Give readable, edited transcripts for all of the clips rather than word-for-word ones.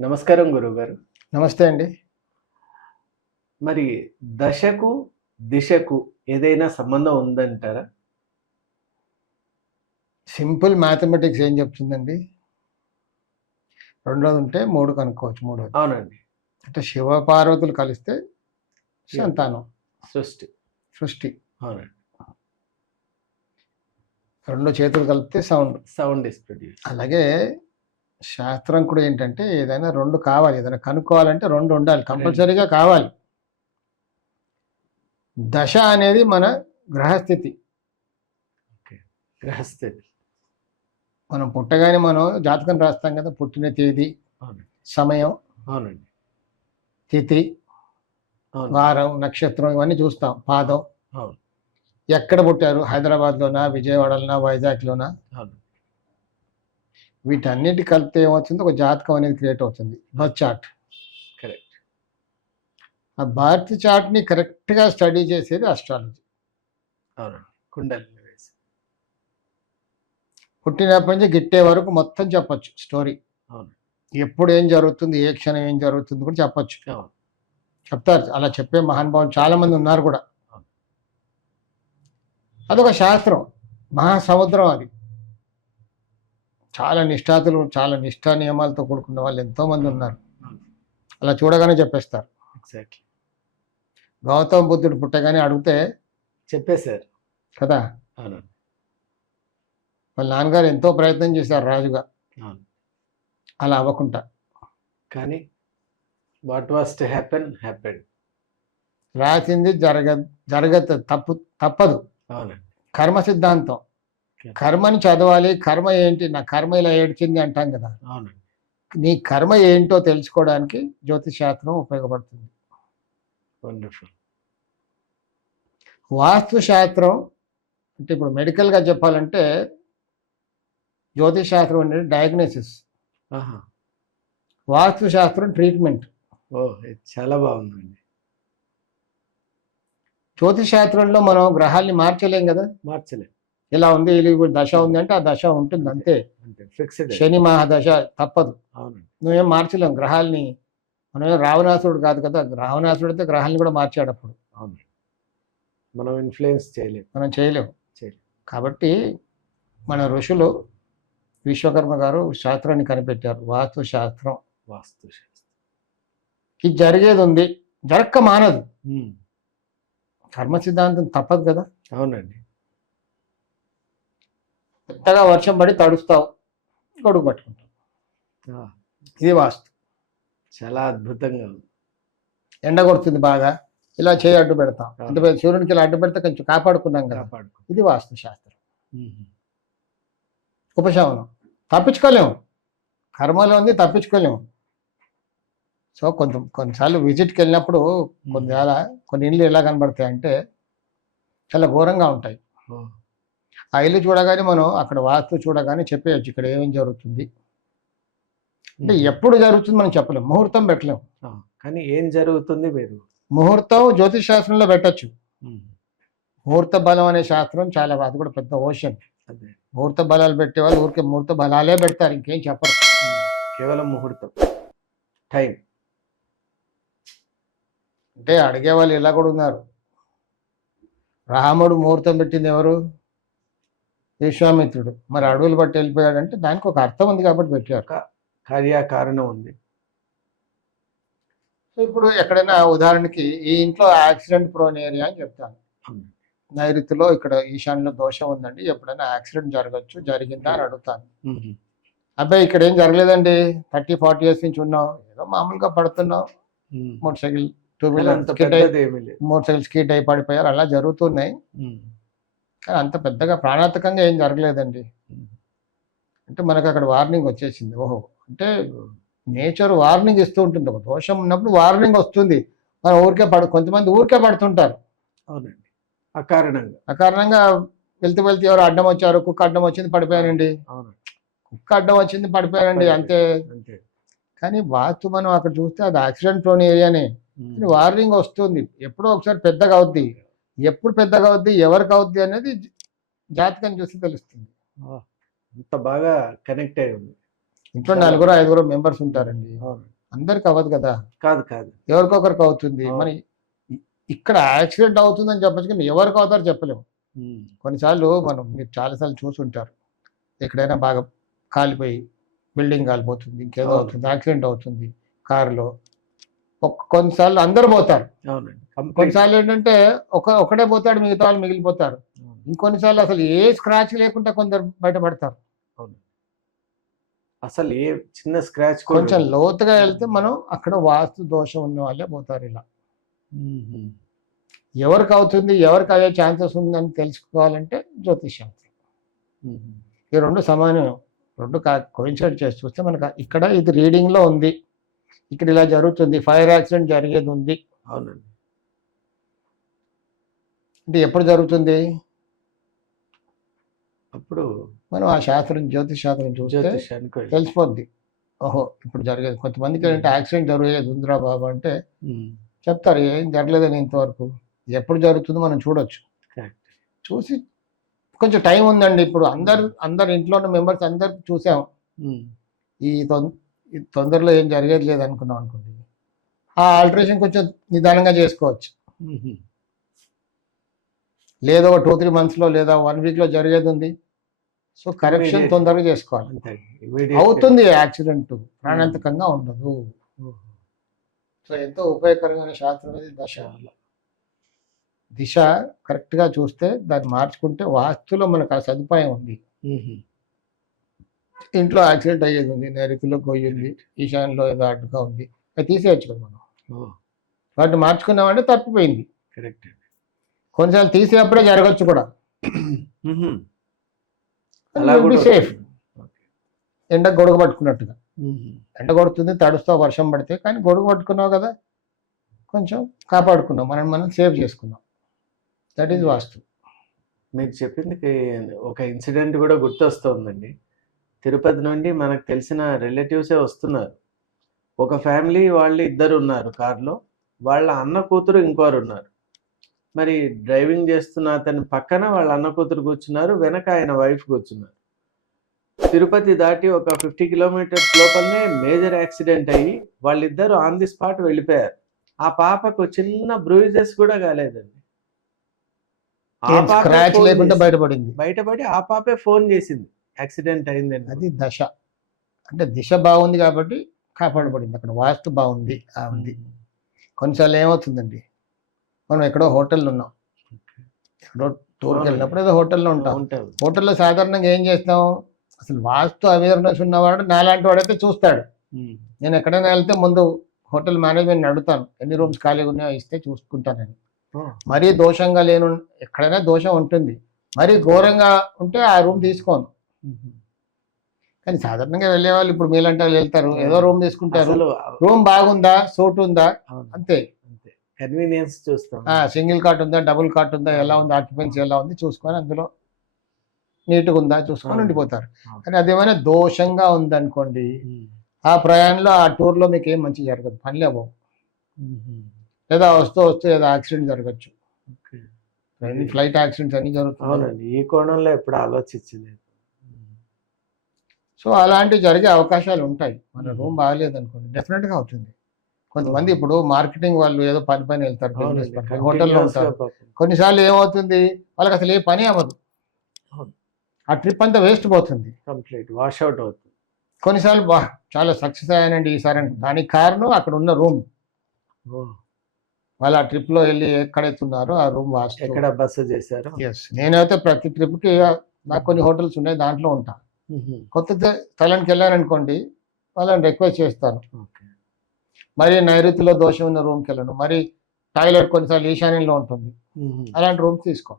నమస్కారం గురువుగారు. నమస్తే అండి. మరి దశకు, దిశకు ఏదైనా సంబంధం ఉందంటారా? సింపుల్ మ్యాథమెటిక్స్ ఏం చెప్తుందండి? 2 ఉంటే 3 కనుక్కోవచ్చు మూడోది. అవునండి. అంటే శివపార్వతులు కలిస్తే సంతానం. సృష్టి. సృష్టి. అవునండి. 2 చేతులు కలిపితే సౌండ్. Sound is produce. అలాగే శాస్త్రం కూడా ఏంటంటే ఏదైనా 2 కావాలి. ఏదైనా కనుక్కోవాలంటే 2 ఉండాలి. కంపల్సరీగా కావాలి. దశ అనేది మన గ్రహస్థితి. ఓకే. గ్రహస్థితి. మనం పుట్టగానే మనం జాతకం రాస్తాం కదా! పుట్టిన తేదీ, అవునండి. సమయం, అవునండి. తిథి, అవును. వారం, నక్షత్రం ఇవన్నీ చూస్తాం. పాదం. అవును. ఎక్కడ పుట్టారు? హైదరాబాద్‌లోనా? విజయవాడలోనా? వైజాగ్‌లోనా? అవును. వీటన్నిటి కలిపితే ఏమవుతుంది? ఒక జాతకం అనేది క్రియేట్ అవుతుంది. Birth chart. కరెక్ట్. ఆ బర్త్ చార్ట్‌ని కరెక్ట్‌గా స్టడీ చేసేది అస్ట్రాలజీ. అవునండి. కుండలిని వేసి. పుట్టినప్పటి నుంచి గిట్టే వరకు మొత్తం చెప్పొచ్చు స్టోరీ. అవును. ఎప్పుడు ఏం జరుగుతుంది? ఏ క్షణం ఏం జరుగుతుంది కూడా చెప్పొచ్చు. అవును. చెప్తారు. అలా చెప్పే మహానుభావులు చాలా మంది ఉన్నారు కూడా. అవును. అదొక శాస్త్రం. మహాసముద్రం అది. చాలా నిష్ఠాతులు, చాలా నిష్ఠా నియమాలతో కూడుకున్న వాళ్ళు ఎంతోమంది ఉన్నారు. అవును. అలా చూడగానే చెప్పేస్తారు. ఎగ్జాక్ట్‌లీ. గౌతమ బుద్ధుడు పుట్టగానే అడిగితే చెప్పేశారు. కదా! అవునండి. వాళ్ళ నాన్నగారు ఎంతో ప్రయత్నం చేశారు రాజుగా. అవును. అలా అవ్వకుండా. కానీ what was to happen happened. రాసింది తప్పదు. అవునండి. కర్మ సిద్ధాంతం. కర్మని చదవాలి. కర్మ ఏంటి? నా కర్మ ఇలా ఏడ్చింది అంటాం కదా! అవునండి. నీ కర్మ ఏంటో తెలుసుకోవడానికి జ్యోతిష్ శాస్త్రం ఉపయోగపడుతుంది. వండర్‌ఫుల్. వాస్తు శాస్త్రం అంటే ఇప్పుడు మెడికల్‌గా చెప్పాలంటే జ్యోతిష్ శాస్త్రం అనేది డయాగ్నోసిస్. ఆహా! వాస్తు శాస్త్రం ట్రీట్మెంట్. ఓహ్! ఇది చాలా బాగుందండి. జ్యోతిష్ శాస్త్రంలో మనం గ్రహాల్ని మార్చలేం కదా! మార్చలేం. ఇలా ఉంది, ఇప్పుడు దశ ఉంది అంటే ఆ దశ ఉంటుంది అంతే. అంతే. ఫిక్స్‌డ్. శని మహాదశ తప్పదు. అవునండి. నువ్వేం మార్చలేం గ్రహాల్ని. మనమేం రావణాసురుడు కాదు కదా! రావణాసురుడు అయితే గ్రహాల్ని కూడా మార్చాడు అప్పుడు. అవును. మనం ఇన్‌ఫ్లుయెన్స్ చేయలేం. మనం చేయలేము. చేయలేం. కాబట్టి మన ఋషులు విశ్వకర్మ గారు శాస్త్రాన్ని కనిపెట్టారు. వాస్తు శాస్త్రం. వాస్తు శాస్త్రం. ఇది జరిగేది ఉంది. జరక్క మానదు. హ్మ్. కర్మ సిద్ధాంతం తప్పదు కదా! అవునండి. పెద్దగా వర్షం పడి తడుస్తావు. గొడుగు పట్టుకుంటావు. ఆ! ఇది వాస్తు. చాలా అద్భుతంగా ఉంది. ఎండ కొడుతుంది బాగా. ఇలా చేయి అడ్డు పెడతాం. అంటే సూర్యునికి ఇలా అడ్డు పెడితే కొంచెం కాపాడుకున్నాం కదా! కాపాడుకో. ఇది వాస్తు శాస్త్రం. హుహు. ఉపశమనం. తప్పించుకోలేము. కర్మలో ఉంది తప్పించుకోలేము. సో కొన్నిసార్లు విజిట్‌కి వెళ్ళినప్పుడు కొన్ని ఇళ్ళు ఎలా కనబడతాయంటే చాలా ఘోరంగా ఉంటాయి. ఓహ్! ఆ ఇల్లు చూడగానే మనం అక్కడ వాస్తు చూడగానే చెప్పేయొచ్చు ఇక్కడ ఏమేం జరుగుతుంది. అంటే ఎప్పుడు జరుగుతుంది మనం చెప్పలేం. ముహూర్తం పెట్టలేం. ఆ! కానీ ఏం జరుగుతుంది మీరు? ముహూర్తం జ్యోతిష్ శాస్త్రంలో పెట్టొచ్చు. హ్మ్. ముహూర్త బలం అనే శాస్త్రం చాలా అది కూడా పెద్ద ఓషన్. అదే. ముహూర్త బలాలు పెట్టేవాళ్ళు ఊరికే ముహూర్త బలాలే పెడతారు. ఇంకేం చెప్పరు. కేవలం ముహూర్తం. టైం. అంటే అడిగేవాళ్ళు ఇలా కూడా ఉన్నారు. రాముడు ముహూర్తం పెట్టింది ఎవరు? విశ్వామిత్రుడు. మరి అడవులు బట్టి వెళ్ళిపోయాడంటే దానికి ఒక అర్థం ఉంది కాబట్టి పెట్టారు. కార్యకారణం ఉంది. ఇప్పుడు ఎక్కడైనా ఉదాహరణకి ఈ ఇంట్లో యాక్సిడెంట్ ప్రోన్ ఏరియా అని చెప్తాను. నైరుతిలో ఇక్కడ ఈశాన్యంలో దోషం ఉందండి. ఎప్పుడైనా యాక్సిడెంట్ జరగచ్చు. జరిగిందా అని అడుగుతాను. అబ్బాయి ఇక్కడ ఏం జరగలేదండి. 30-40 ఇయర్స్ నుంచి ఉన్నాం. ఏదో మామూలుగా పడుతున్నాం. Motor cycle, two wheeler motor cycle skeet అయి పడిపోయారు. అలా జరుగుతున్నాయి. కానీ అంత పెద్దగా ప్రాణాంతకంగా ఏం జరగలేదండి. అంటే మనకు అక్కడ వార్నింగ్ వచ్చేసింది. ఓహో! అంటే నేచర్ వార్నింగ్ ఇస్తూ ఉంటుంది. ఒక దోషం ఉన్నప్పుడు వార్నింగ్ వస్తుంది. మనం కొంతమంది ఊరికే పడుతుంటారు. అవునండి. అకారణంగా వెళ్తూ ఎవరు అడ్డం వచ్చారు. కుక్క అడ్డం వచ్చింది పడిపోయానండి. అవును. కుక్క అడ్డం వచ్చింది పడిపోయానండి అంతే. కానీ వాస్తు మనం అక్కడ చూస్తే అది యాక్సిడెంట్ ప్రోన్ ఏరియానే. వార్నింగ్ వస్తుంది. ఎప్పుడో ఒకసారి పెద్దగా అవుద్ది. ఎప్పుడు పెద్దగా అవుద్ది, ఎవరికి అవుద్ది అనేది జాతకం చూసి తెలుస్తుంది. అంత బాగా కనెక్ట్ అయి ఉంది. ఇంట్లో 4-5 మెంబర్స్ ఉంటారండి, అవును. అందరికి అవ్వదు కదా, కాదు కాదు. ఎవరికొకరికి అవుతుంది. అవును. మరి ఇక్కడ యాక్సిడెంట్ అవుతుందని చెప్పచ్చు, కానీ ఎవరికి అవుతారో చెప్పలేము. కొన్నిసార్లు మీరు చాలాసార్లు చూసి ఉంటారు, ఎక్కడైనా బాగా కాలిపోయి బిల్డింగ్ కాలిపోతుంది, ఇంకేదో అవును. అవుతుంది, యాక్సిడెంట్ అవుతుంది కారులో. కొన్నిసార్లు అందరు పోతారు, అవునండి. కంప్లీట్. కొన్నిసార్లు ఏంటంటే ఒకడే పోతాడు, మిగతా వాళ్ళు మిగిలిపోతారు. అవును. ఇంకొన్నిసార్లు అసలు ఏ స్క్రాచ్ లేకుండా కొందరు బయటపడతారు. అవును. అసలు ఏ చిన్న స్క్రాచ్ కూడా కొంచెం ఉండదు. లోతుగా వెళ్తే మనం అక్కడ వాస్తు దోషం ఉన్న వాళ్ళే పోతారు. ఇలా ఎవరికి అవుతుంది, ఎవరికి అయ్యే ఛాన్సెస్ ఉందని తెలుసుకోవాలంటే జ్యోతిష్శాస్త్రం. ఈ రెండు సమానం, రెండు కోయిన్సైడ్ చేసి చూస్తే మనకు ఇక్కడ ఇది రీడింగ్ లో ఉంది, ఇక్కడ ఇలా జరుగుతుంది, ఫైర్ యాక్సిడెంట్ జరిగేది ఉంది. అవునండి. అంటే ఎప్పుడు జరుగుతుంది, అప్పుడు మనం ఆ శాస్త్రం జ్యోతిష్ శాస్త్రం చూస్తే జ్యోతిష్యానికి వెళ్ళి. తెలిసిపోద్ది. ఓహో ఇప్పుడు జరిగేది. కొంతమందికి ఏంటంటే యాక్సిడెంట్ జరిగేది ఉందిరా బాబు అంటే చెప్తారు, ఏం జరగలేదని ఇంతవరకు. ఎప్పుడు జరుగుతుందో మనం చూడొచ్చు. Correct. చూసి కొంచెం టైం ఉందండి, ఇప్పుడు అందరు ఇంట్లో ఉన్న మెంబర్స్ అందరు చూసాం, ఈ తొందరలో ఏం జరిగేది లేదు అనుకున్నాం అనుకోండి, ఆ ఆల్టరేషన్ కొంచెం నిదానంగా చేసుకోవచ్చు. లేదా ఒక 2-3 monthsలో లేదా 1 weekలో జరిగేది ఉంది, సో కరెక్షన్ Immediate. తొందరగా చేసుకోవాలి. అంతే. Immediate. అవుతుంది యాక్సిడెంట్, ప్రాణాంతకంగా ఉండదు. సో ఎంతో ఉపయోగకరమైన శాస్త్రం అనేది దశ. చాలా. దిశ కరెక్ట్గా చూస్తే దాన్ని మార్చుకుంటే వాస్తులో మనకు ఆ సదుపాయం ఉంది. ఇంట్లో యాక్సిడెంట్ అయ్యేది ఉంది, నైరుతిలో గొయ్యి ఉంది, ఈశాన్యంలో ఏదో అడ్డుగా ఉంది, అది తీసేయచ్చు కదా మనం. వాటిని మార్చుకున్నామంటే తప్పిపోయింది. కరెక్ట్. కొన్నిసార్లు తీసేటప్పుడే జరగచ్చు కూడా. అలా కూడా సేఫ్. Okay. ఎండ గొడుగు పట్టుకున్నట్టుగా, ఎండ కొడుతుంది, తడుస్తావు వర్షం పడితే, కానీ గొడుగు పట్టుకున్నావు కదా, కొంచెం కాపాడుకున్నాం, మనం సేవ్ చేసుకున్నాం. దట్ ఈజ్ వాస్తు. మీరు చెప్పింది ఒక ఇన్సిడెంట్ కూడా గుర్తొస్తుందండి. తిరుపతి నుండి మనకు తెలిసిన రిలేటివ్సే వస్తున్నారు. ఒక ఫ్యామిలీ వాళ్ళు ఇద్దరు ఉన్నారు కార్లో, వాళ్ళ అన్న కూతురు ఇంకోరు ఉన్నారు. మరి డ్రైవింగ్ చేస్తున్న అతని పక్కన వాళ్ళ అన్న కూతురు కూర్చున్నారు, వెనక ఆయన వైఫ్ కూర్చున్నారు. తిరుపతి దాటి ఒక 50 kilometers లోపలనే మేజర్ యాక్సిడెంట్ అయ్యి వాళ్ళిద్దరూ ఆన్ ది స్పాట్ వెళ్ళిపోయారు. ఆ పాపకు చిన్న బ్రూయిజెస్ కూడా కాలేదండి. స్క్రాచ్ లేకుండా బయటపడింది. బయటపడి ఆ పాపే ఫోన్ చేసింది యాక్సిడెంట్ అయిందని. అది దశ. అంటే దిశ బాగుంది కాబట్టి కాపాడబడింది, అక్కడ వాస్తు బాగుంది ఉంది. కొన్నిసార్లు ఏమవుతుందండి, మనం ఎక్కడో హోటల్లో ఉన్నాం, ఎక్కడో టూర్కి వెళ్ళినప్పుడు ఏదో హోటల్లో ఉంటాం. హోటల్లో సాధారణంగా ఏం చేస్తాం, అసలు వాస్తు అవేర్నెస్ ఉన్నవాడు నాలాంటి వాడైతే చూస్తాడు. నేను ఎక్కడైనా వెళ్తే ముందు హోటల్ మేనేజ్మెంట్ అడుగుతాను, ఎన్ని రూమ్స్ ఖాళీగా ఉన్నాయో ఇస్తే చూసుకుంటానని. మరీ దోషంగా లేను, ఎక్కడైనా దోషం ఉంటుంది, మరీ ఘోరంగా ఉంటే ఆ రూమ్ తీసుకోను. కానీ సాధారణంగా వెళ్ళే వాళ్ళు ఇప్పుడు మీలాంటి వాళ్ళు వెళ్తారు, ఏదో రూమ్ తీసుకుంటారు, రూమ్ బాగుందా, సూట్ ఉందా, అంతే. కన్వీనియన్స్ చూస్తాం, సింగిల్ కాట్ ఉందా, డబుల్ కాట్ ఉందా, ఎలా ఉంది, ఆక్యుపెన్సీ ఎలా ఉంది చూసుకొని అందులో నీట్గా ఉందా చూసుకొని ఉండిపోతారు. కానీ అదేమైనా దోషంగా ఉందనుకోండి, ఆ ప్రయాణంలో ఆ టూర్లో మీకు ఏం మంచి జరగదు, పనులు అవ్వవు, లేదా వస్తూ ఏదో యాక్సిడెంట్ జరగచ్చు. ఫ్లైట్ యాక్సిడెంట్స్ అన్ని జరుగుతాయి. ఈ కోణంలో ఎప్పుడు ఆలోచించలేదు. సో అలాంటివి జరిగే అవకాశాలు ఉంటాయి. మన రూమ్ బాగాలేదు అనుకోండి, డెఫినెట్గా అవుతుంది. కొంతమంది ఇప్పుడు మార్కెటింగ్ వాళ్ళు ఏదో పని వెళ్తారు, హోటల్లో ఉంటారు. కొన్నిసార్లు ఏమవుతుంది, వాళ్ళకి అసలు ఏ పని అవ్వదు, ఆ ట్రిప్ అంతా వేస్ట్ పోతుంది, కంప్లీట్ వాష్ అవుట్ అవుతుంది. కొన్నిసార్లు చాలా సక్సెస్ అయ్యానండి ఈసారి అంటే దానికి కారణం అక్కడ ఉన్న రూమ్. వాళ్ళు ఆ ట్రిప్లో వెళ్ళి ఎక్కడైతున్నారో ఆ రూమ్ వాస్తు, ఎక్కడ బస చేశారు. ఎస్, నేనైతే ప్రతి ట్రిప్కి నాకు కొన్ని హోటల్స్ ఉన్నాయి, దాంట్లో ఉంటా. కొత్త స్థలానికి వెళ్ళాను అనుకోండి, వాళ్ళని రిక్వెస్ట్ చేస్తాను, మరి నైరుతిలో దోషం ఉన్న రూమ్కి వెళ్ళను, మరి టాయిలెట్ కొన్నిసార్లు ఈశాన్యంలో ఉంటుంది, అలాంటి రూమ్స్ తీసుకో.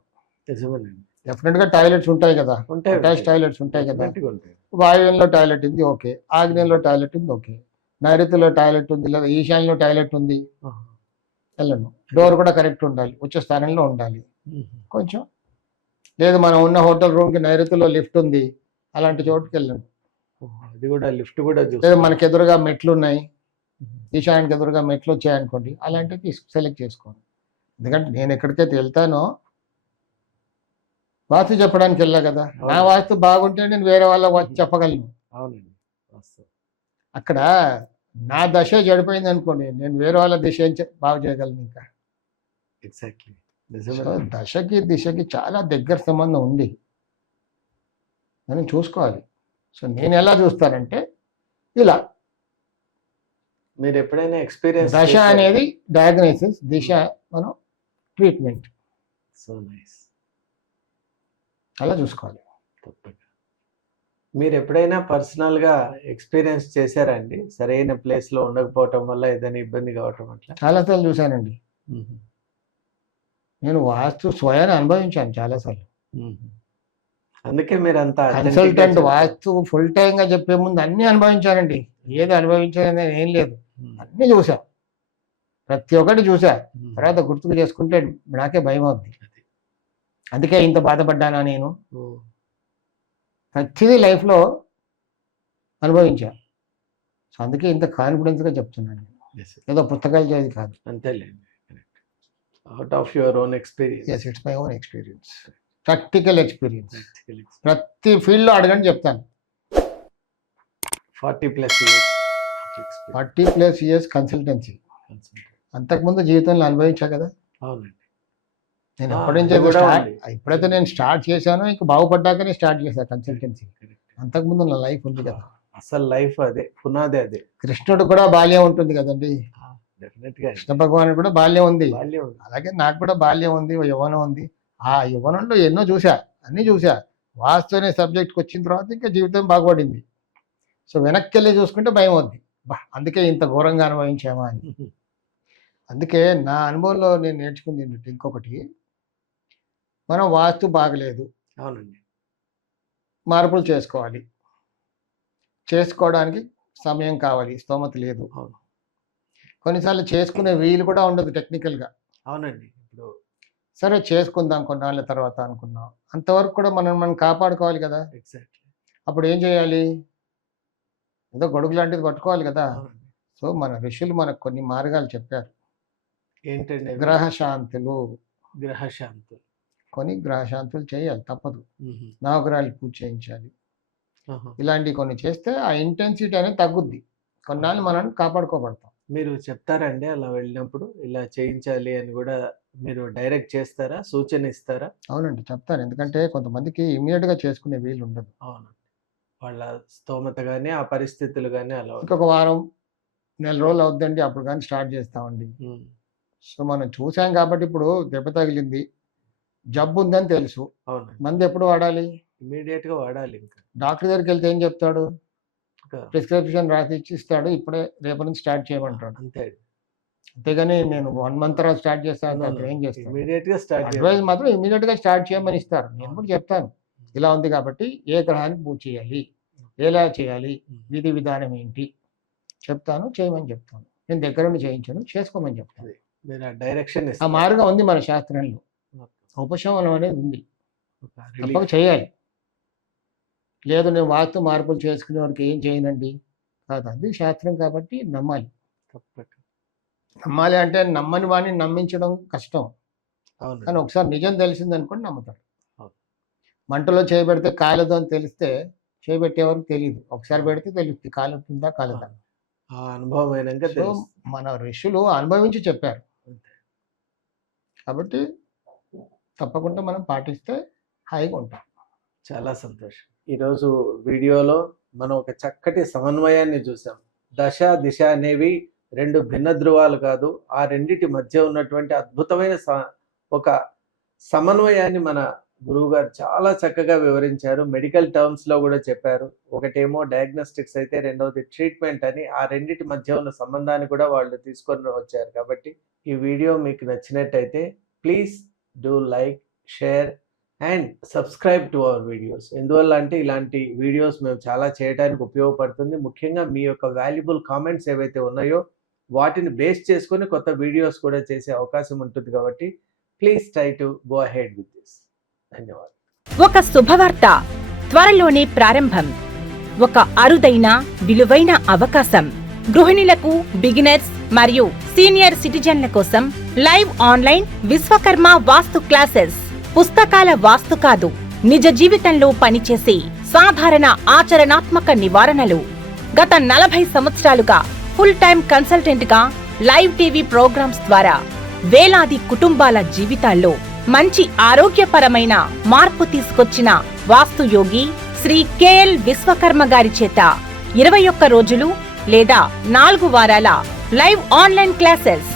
డెఫినెట్గా టాయిలెట్స్ ఉంటాయి కదా, అటాచ్ టాయిలెట్స్ ఉంటాయి కదా. వాయువ్యంలో టాయిలెట్ ఉంది ఓకే, ఆగ్నేయంలో టాయిలెట్ ఉంది ఓకే, నైరుతిలో టాయిలెట్ ఉంది లేదా ఈశాన్యంలో టాయిలెట్ ఉంది, వెళ్ళను. డోర్ కూడా కరెక్ట్ ఉండాలి, ఉచ్చ స్థానంలో ఉండాలి కొంచెం. లేదు మనం ఉన్న హోటల్ రూమ్కి నైరుతిలో లిఫ్ట్ ఉంది, అలాంటి చోటుకి వెళ్ళను. అది కూడా లిఫ్ట్ కూడా లేదా మనకి ఎదురుగా మెట్లు ఉన్నాయి, ఈశాన్యానికి ఎదురుగా మెట్లు వచ్చాయనుకోండి, అలాంటివి సెలెక్ట్ చేసుకోండి. ఎందుకంటే నేను ఎక్కడికైతే వెళ్తానో వాస్తు చెప్పడానికి వెళ్ళా కదా, నా వాస్తు బాగుంటే నేను వేరే వాళ్ళ వాస్తు చెప్పగలను. వాస్తవం. అక్కడ నా దశ చెడిపోయింది అనుకోండి, నేను వేరే వాళ్ళ దిశ ఏం బాగు చేయగలను ఇంకా. ఎగ్జాక్ట్లీ నిజమే. సో దశకి దిశకి చాలా దగ్గర సంబంధం ఉంది, మనం చూసుకోవాలి. సో నేను ఎలా చూస్తానంటే ఇలా, మీరు ఎప్పుడైనా ఎక్స్పీరియన్స్ దశ అనేది డయాగ్నోసిస్, దిశ మనం ట్రీట్మెంట్, సో నైస్, అలా చూసుకోవాలి. తప్పక. మీరు ఎప్పుడైనా పర్సనల్గా ఎక్స్పీరియన్స్ చేశారా అండి, సరైన ప్లేస్లో ఉండకపోవటం వల్ల ఏదైనా ఇబ్బంది కావటం అట్లా? చాలాసార్లు చూశానండి. నేను వాస్తు స్వయాన్ని అనుభవించాను చాలాసార్లు. అందుకే మీరు అంత కన్సల్టెంట్ వాస్తు ఫుల్ టైం గా చెప్పే ముందు అన్ని అనుభవించానండి. ఏది అనుభవించాలని ఏం లేదు, అన్ని చూసా, ప్రతి ఒక్కటి చూసా. తర్వాత గుర్తుకు చేసుకుంటే నాకే భయం అవుద్ది. అందుకే ఇంత బాధపడ్డానా నేను. ప్రతిదీ లైఫ్లో అనుభవించా. సో అందుకే ఇంత కాన్ఫిడెన్స్గా చెప్తున్నాను. ఏదో పుస్తకాలు చదివి కాదు. అంతేలేండి, out of your own experience. Yes, it's my own experience, practical experience. ప్రతి ఫీల్డ్లో అడగని చెప్తాను. 40+ years కన్సల్టెన్సీ. అంతకుముందు జీవితంలో అనుభవించా కదా. అవునండి. నేను ఎప్పటి నుంచి ఎప్పుడైతే నేను స్టార్ట్ చేశానో ఇంకా బాగుపడ్డాకనే స్టార్ట్ చేశాను కన్సల్టెన్సీ. అంతకుముందు నా లైఫ్ ఉంది కదా. అసలు లైఫ్ అదే, పునాది అదే. కృష్ణుడు కూడా బాల్యం ఉంటుంది కదండి. కృష్ణ భగవానుడు కూడా బాల్యం ఉంది, అలాగే నాకు కూడా బాల్యం ఉంది, యవ్వనం ఉంది. ఆ యవ్వనంలో ఎన్నో చూసా, అన్నీ చూసా. వాస్తు అనే సబ్జెక్ట్కి వచ్చిన తర్వాత ఇంకా జీవితం బాగుపడింది. సో వెనక్కి వెళ్ళి చూసుకుంటే భయం అవుద్ది, అందుకే ఇంత ఘోరంగా అనుభవించామా అని. అందుకే నా అనుభవంలో నేను నేర్చుకుంది ఏంటంటే, ఇంకొకటి, మనం వాస్తు బాగలేదు, అవునండి, మార్పులు చేసుకోవాలి. చేసుకోవడానికి సమయం కావాలి, స్తోమత లేదు. కొన్నిసార్లు చేసుకునే వీలు కూడా ఉండదు టెక్నికల్గా. అవునండి. ఇప్పుడు సరే చేసుకుందాం కొన్నాళ్ళ తర్వాత అనుకున్నాం, అంతవరకు కూడా మనం కాపాడుకోవాలి కదా. ఎగ్జాక్ట్లీ. అప్పుడు ఏం చేయాలి, ఏదో గొడుగు లాంటిది పట్టుకోవాలి కదా. సో మన ఋషులు మనకు కొన్ని మార్గాలు చెప్పారు. ఏంటంటే గ్రహశాంతులు. కొన్ని గ్రహశాంతులు చేయాలి, తప్పదు. నవగ్రహాలు పూజ చేయించాలి. ఇలాంటివి కొన్ని చేస్తే ఆ ఇంటెన్సిటీ అనేది తగ్గుద్ది, కొన్నాళ్ళు మనం కాపాడుకోబడతాం. మీరు చెప్తారండి అలా వెళ్ళినప్పుడు ఇలా చేయించాలి అని కూడా మీరు డైరెక్ట్ చేస్తారా, సూచన ఇస్తారా? అవునండి, చెప్తాను. ఎందుకంటే కొంతమందికి ఇమీడియట్గా చేసుకునే వీలు ఉండదు. అవునండి, వాళ్ళ స్తోమత కానీ ఆ పరిస్థితులు కానీ అలా. ఇంకొక వారం నెల రోజులు అవుద్దండి, అప్పుడు కానీ స్టార్ట్ చేస్తామండి. సో మనం చూసాం కాబట్టి ఇప్పుడు దెబ్బ తగిలింది, జబ్బు ఉందని తెలుసు, మందు ఎప్పుడు వాడాలి? ఇమీడియట్ గా వాడాలి. ఇంకా డాక్టర్ దగ్గరికి వెళ్తే ఏం చెప్తాడు? ప్రిస్క్రిప్షన్ రాసి ఇచ్చిస్తాడు, ఇప్పుడే రేపటి నుంచి స్టార్ట్ చేయమంటాడు. అంతేగాని నేను 1 month తర్వాత స్టార్ట్ చేస్తాను ఏం చేస్తాను? అడ్వైజ్ మాత్రం ఇమీడియట్ గా స్టార్ట్ చేయమని ఇస్తారు. నేను కూడా చెప్తాను, ఇలా ఉంది కాబట్టి ఏ గ్రహానికి పూజ చేయాలి, ఎలా చేయాలి, విధి విధానం ఏంటి చెప్తాను, చేయమని చెప్తాను. నేను దగ్గర నుండి చేయించాను, చేసుకోమని చెప్తాను. ఆ మార్గం ఉంది మన శాస్త్రంలో, ఉపశమనం అనేది ఉంది, తప్పక చేయాలి. లేదు నేను వాస్తు మార్పులు చేసుకునే వారికి ఏం చేయనండి కాదు, అది శాస్త్రం కాబట్టి నమ్మాలి. నమ్మాలి అంటే నమ్మని వాడిని నమ్మించడం కష్టం, కానీ ఒకసారి నిజం తెలిసింది అనుకోండి నమ్ముతాడు. మంటలో చేయబెడితే కాలదు అని తెలిస్తే చేయబెట్టేవారికి తెలియదు, ఒకసారి పెడితే తెలుస్తుంది కాలుతుందా కాలదా. సో మన ఋషులు అనుభవించి చెప్పారు కాబట్టి తప్పకుండా మనం పాటిస్తే హాయిగా ఉంటాం. చాలా సంతోషం. ఈరోజు వీడియోలో మనం ఒక చక్కటి సమన్వయాన్ని చూసాం. దశ దిశ అనేవి 2 భిన్న ధృవాలు కాదు, ఆ రెండిటి మధ్య ఉన్నటువంటి అద్భుతమైన ఒక సమన్వయాన్ని మన గురువు గారు చాలా చక్కగా వివరించారు. మెడికల్ టర్మ్స్ లో కూడా చెప్పారు. ఒకటేమో డయాగ్నోస్టిక్స్ అయితే రెండవది ట్రీట్మెంట్ అని, ఆ రెండిటి మధ్య ఉన్న సంబంధాన్ని కూడా వాళ్ళు తీసుకొని వచ్చారు. కాబట్టి ఈ వీడియో మీకు నచ్చినట్టయితే please do like, share and subscribe to our videos. ఎందువల్ల అంటే ఇలాంటి వీడియోస్ మేము చాలా చేయడానికి ఉపయోగపడుతుంది. ముఖ్యంగా మీ యొక్క వాల్యుబుల్ కామెంట్స్ ఏవైతే ఉన్నాయో వాటిని బేస్ చేసుకొని కొత్త వీడియోస్ కూడా చేసే అవకాశం ఉంటుంది. కాబట్టి please try to go ahead with this. ధన్యవాదాలు. ఒక శుభవార్త త్వరలోనే ప్రారంభం. ఒక అరుదైన విలువైన అవకాశం. గృహిణులకు, బిగినర్స్ మరియు సీనియర్ సిటిజన్ల కోసం లైవ్ ఆన్లైన్ విశ్వకర్మ వాస్తు క్లాసెస్. పుస్తకాల వాస్తు కాదు, నిజ జీవితంలో పనిచేసే సాధారణ ఆచరణాత్మక నివారణలు. గత 40 సంవత్సరాలుగా ఫుల్ టైం కన్సల్టెంట్ గా లైవ్ టీవీ ప్రోగ్రామ్స్ ద్వారా వేలాది కుటుంబాల జీవితాల్లో మంచి ఆరోగ్యపరమైన మార్పు తీసుకొచ్చిన వాస్తు యోగి శ్రీ కెఎల్ విశ్వకర్మ గారి చేత 21 రోజులు లేదా 4 వారాల లైవ్ ఆన్లైన్ క్లాసెస్,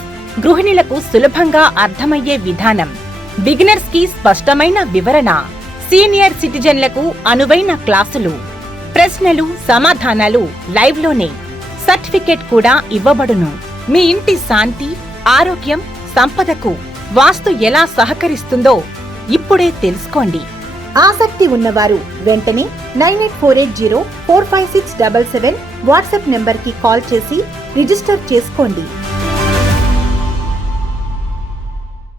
గృహిణులకు సులభంగా అర్థమయ్యే విధానం, బిగినర్స్ కి స్పష్టమైన వివరణ, సీనియర్ సిటిజన్లకు అనువైన క్లాసులు, ప్రశ్నలు సమాధానాలు లైవ్ లోనే, సర్టిఫికేట్ కూడా ఇవ్వబడును. మీ ఇంటి శాంతి, ఆరోగ్యం, సంపదకు వాస్తు ఎలా సహకరిస్తుందో ఇప్పుడే తెలుసుకోండి. ఆసక్తి ఉన్నవారు వెంటనే 9848045677 వాట్సాప్ నెంబర్కి కాల్ చేసి రిజిస్టర్ చేసుకోండి.